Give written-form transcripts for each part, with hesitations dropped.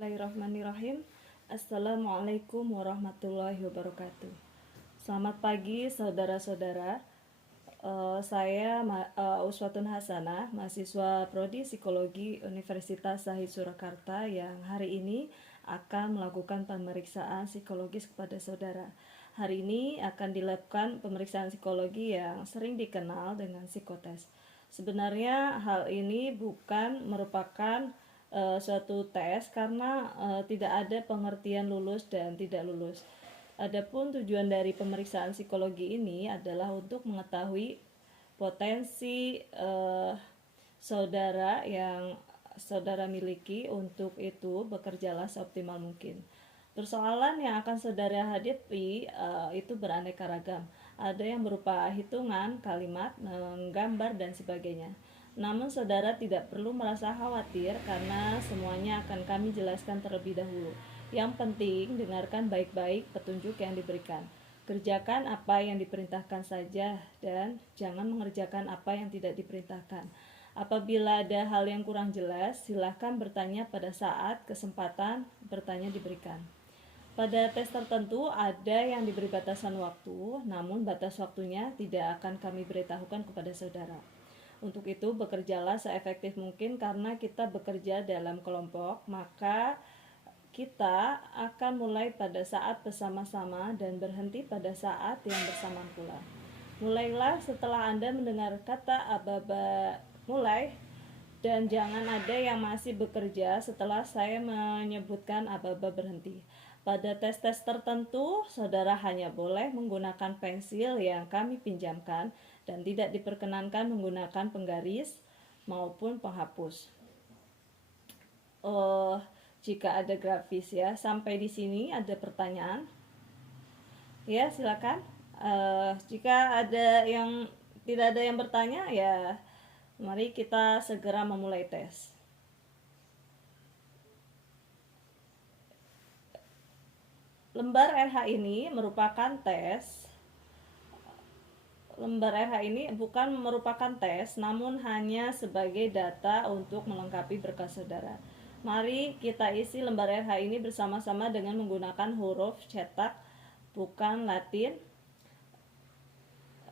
Bismillahirrahmanirrahim. Assalamualaikum warahmatullahi wabarakatuh. Selamat pagi saudara-saudara. Saya Uswatun Hasanah, mahasiswa Prodi Psikologi Universitas Sahid Surakarta yang hari ini akan melakukan pemeriksaan psikologis kepada saudara. Hari ini akan dilakukan pemeriksaan psikologi yang sering dikenal dengan psikotes. Sebenarnya hal ini bukan merupakan suatu tes karena tidak ada pengertian lulus dan tidak lulus. Adapun tujuan dari pemeriksaan psikologi ini adalah untuk mengetahui potensi saudara yang saudara miliki untuk itu bekerjalah seoptimal mungkin. Persoalan yang akan saudara hadapi itu beraneka ragam. Ada yang berupa hitungan, kalimat, gambar, dan sebagainya. Namun saudara tidak perlu merasa khawatir karena semuanya akan kami jelaskan terlebih dahulu. Yang penting dengarkan baik-baik petunjuk yang diberikan. Kerjakan apa yang diperintahkan saja dan jangan mengerjakan apa yang tidak diperintahkan. Apabila ada hal yang kurang jelas, silakan bertanya pada saat kesempatan bertanya diberikan. Pada tes tertentu ada yang diberi batasan waktu, namun batas waktunya tidak akan kami beritahukan kepada saudara. Untuk itu bekerjalah seefektif mungkin karena kita bekerja dalam kelompok, maka kita akan mulai pada saat bersama-sama dan berhenti pada saat yang bersamaan pula. Mulailah setelah Anda mendengar kata aba-aba mulai, dan jangan ada yang masih bekerja setelah saya menyebutkan aba-aba berhenti. Pada tes-tes tertentu, saudara hanya boleh menggunakan pensil yang kami pinjamkan dan tidak diperkenankan menggunakan penggaris maupun penghapus. Jika ada grafis ya. Sampai di sini ada pertanyaan? Ya, silakan. Jika ada yang tidak ada yang bertanya, ya mari kita segera memulai tes. Lembar RH ini merupakan tes. Lembar RH ini bukan merupakan tes, namun hanya sebagai data untuk melengkapi berkas saudara. Mari kita isi lembar RH ini bersama-sama dengan menggunakan huruf cetak, bukan Latin.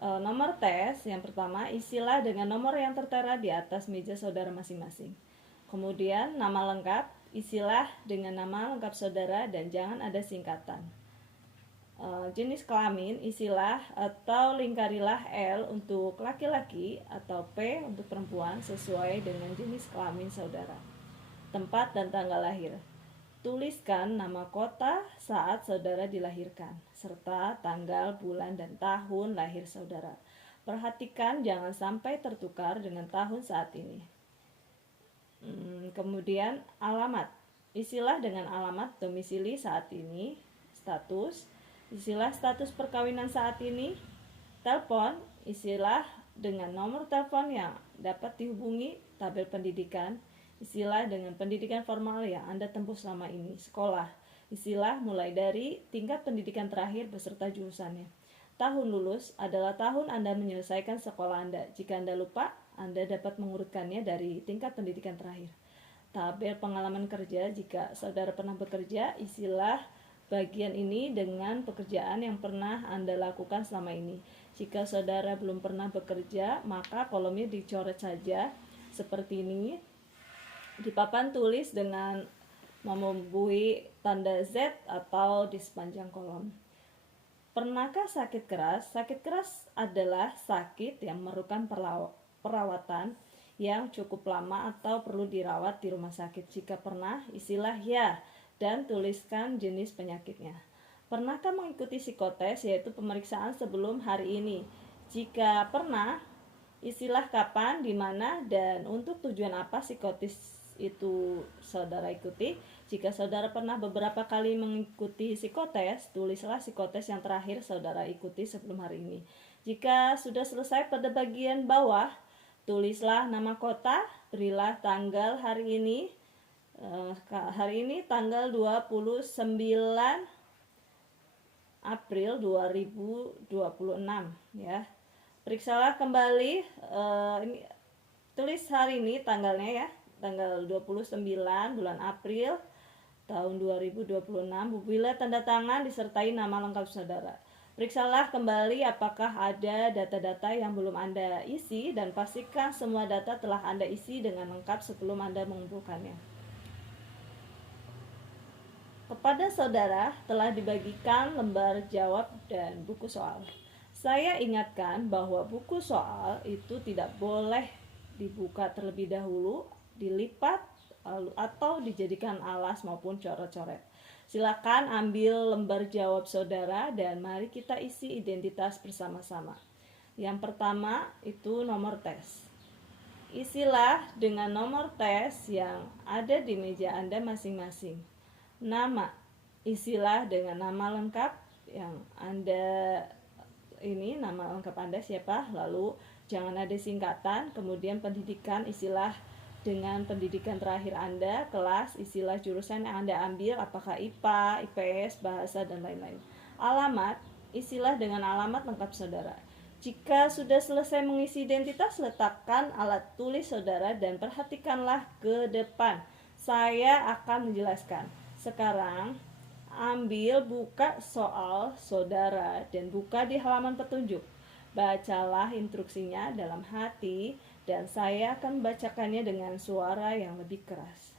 Nomor tes yang pertama, isilah dengan nomor yang tertera di atas meja saudara masing-masing. Kemudian nama lengkap, isilah dengan nama lengkap saudara dan jangan ada singkatan. Jenis kelamin, isilah atau lingkarilah L untuk laki-laki atau P untuk perempuan sesuai dengan jenis kelamin saudara. Tempat dan tanggal lahir. Tuliskan nama kota saat saudara dilahirkan, serta tanggal, bulan, dan tahun lahir saudara. Perhatikan jangan sampai tertukar dengan tahun saat ini. Kemudian alamat. Isilah dengan alamat domisili saat ini. Status. Isilah status perkawinan saat ini. Telepon. Isilah dengan nomor telepon yang dapat dihubungi. Tabel pendidikan. Isilah dengan pendidikan formal yang Anda tempuh selama ini. Sekolah. Isilah mulai dari tingkat pendidikan terakhir beserta jurusannya. Tahun lulus adalah tahun Anda menyelesaikan sekolah Anda. Jika Anda lupa, Anda dapat mengurutkannya dari tingkat pendidikan terakhir. Tabel pengalaman kerja, jika saudara pernah bekerja, isilah bagian ini dengan pekerjaan yang pernah Anda lakukan selama ini. Jika saudara belum pernah bekerja, maka kolomnya dicoret saja seperti ini. Di papan tulis dengan membuih tanda Z atau di sepanjang kolom. Pernahkah sakit keras? Sakit keras adalah sakit yang memerlukan perawatan yang cukup lama atau perlu dirawat di rumah sakit. Jika pernah, isilah ya dan tuliskan jenis penyakitnya. Pernahkah mengikuti psikotes, yaitu pemeriksaan sebelum hari ini? Jika pernah, isilah kapan, di mana, dan untuk tujuan apa psikotes itu saudara ikuti. Jika saudara pernah beberapa kali mengikuti psikotes, tulislah psikotes yang terakhir saudara ikuti sebelum hari ini. Jika sudah selesai pada bagian bawah, tulislah nama kota, berilah tanggal hari ini. Hari ini tanggal 29 April 2026 ya. Periksalah kembali ini, tulis hari ini tanggalnya ya, tanggal 29 bulan April tahun 2026 bila tanda tangan disertai nama lengkap saudara. Periksalah kembali apakah ada data-data yang belum Anda isi dan pastikan semua data telah Anda isi dengan lengkap sebelum Anda mengumpulkannya. Kepada saudara telah dibagikan lembar jawab dan buku soal. Saya ingatkan bahwa buku soal itu tidak boleh dibuka terlebih dahulu, dilipat atau dijadikan alas maupun coret-coret. Silakan ambil lembar jawab saudara dan mari kita isi identitas bersama-sama. Yang pertama itu nomor tes. Isilah dengan nomor tes yang ada di meja Anda masing-masing. Nama, isilah dengan nama lengkap yang Anda ini, nama lengkap Anda siapa, lalu jangan ada singkatan. Kemudian pendidikan, isilah dengan pendidikan terakhir Anda. Kelas, isilah jurusan yang Anda ambil, apakah IPA, IPS, bahasa, dan lain-lain. Alamat, isilah dengan alamat lengkap saudara. Jika sudah selesai mengisi identitas, letakkan alat tulis saudara dan perhatikanlah ke depan. Saya akan menjelaskan. Sekarang, buka soal saudara dan buka di halaman petunjuk. Bacalah instruksinya dalam hati dan saya akan membacakannya dengan suara yang lebih keras.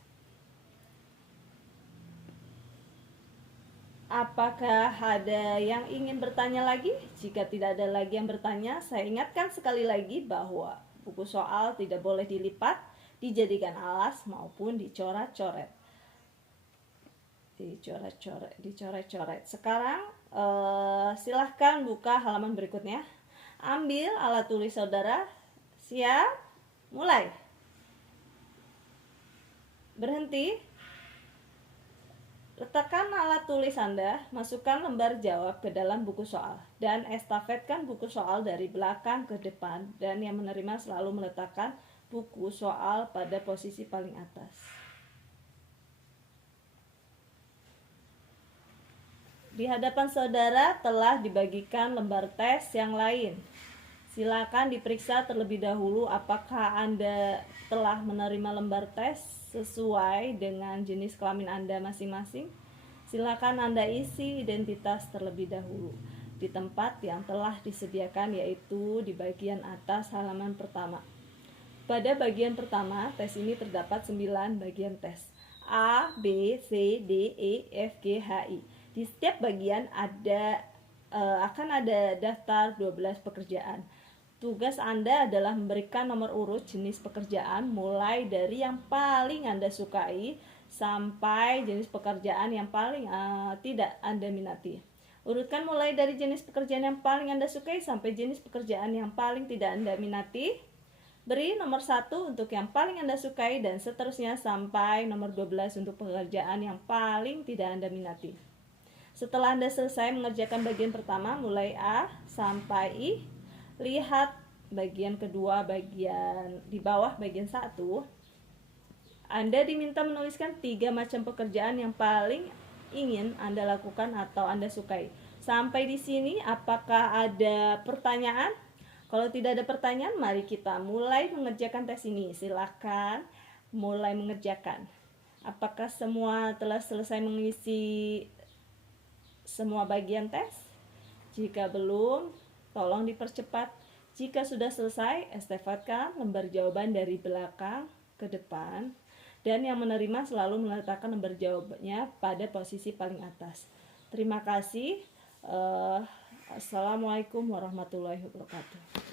Apakah ada yang ingin bertanya lagi? Jika tidak ada lagi yang bertanya, saya ingatkan sekali lagi bahwa buku soal tidak boleh dilipat, dijadikan alas maupun dicoret-coret. Dicoret-coret. Sekarang silahkan buka halaman berikutnya. Ambil alat tulis saudara. Siap? Mulai. Berhenti. Letakkan alat tulis Anda, masukkan lembar jawab ke dalam buku soal, dan estafetkan buku soal dari belakang ke depan, dan yang menerima selalu meletakkan buku soal pada posisi paling atas. Di hadapan saudara telah dibagikan lembar tes yang lain. Silakan diperiksa terlebih dahulu apakah Anda telah menerima lembar tes sesuai dengan jenis kelamin Anda masing-masing. Silakan Anda isi identitas terlebih dahulu di tempat yang telah disediakan, yaitu di bagian atas halaman pertama. Pada bagian pertama, tes ini terdapat 9 bagian tes. A, B, C, D, E, F, G, H, I. Di setiap bagian akan ada daftar 12 pekerjaan. Tugas Anda adalah memberikan nomor urut jenis pekerjaan mulai dari yang paling Anda sukai sampai jenis pekerjaan yang paling tidak Anda minati. Urutkan mulai dari jenis pekerjaan yang paling Anda sukai sampai jenis pekerjaan yang paling tidak Anda minati. Beri nomor 1 untuk yang paling Anda sukai dan seterusnya sampai nomor 12 untuk pekerjaan yang paling tidak Anda minati. Setelah Anda selesai mengerjakan bagian pertama mulai A sampai I, lihat bagian kedua, bagian di bawah bagian 1. Anda diminta menuliskan 3 macam pekerjaan yang paling ingin Anda lakukan atau Anda sukai. Sampai di sini apakah ada pertanyaan? Kalau tidak ada pertanyaan, mari kita mulai mengerjakan tes ini. Silakan mulai mengerjakan. Apakah semua telah selesai mengisi semua bagian tes? Jika belum, tolong dipercepat. Jika sudah selesai, estafetkan lembar jawaban dari belakang ke depan, dan yang menerima selalu meletakkan lembar jawabannya pada posisi paling atas. Terima kasih. Assalamualaikum warahmatullahi wabarakatuh.